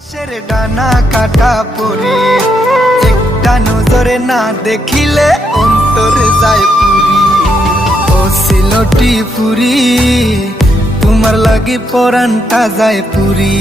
আকাশের ডানা কাটা পরি একটা নজরে না দেখিলে অন্তরে যায় পুরি। ও সিলটি পুরি তোমার লাগি পরানটা যায় পুরি।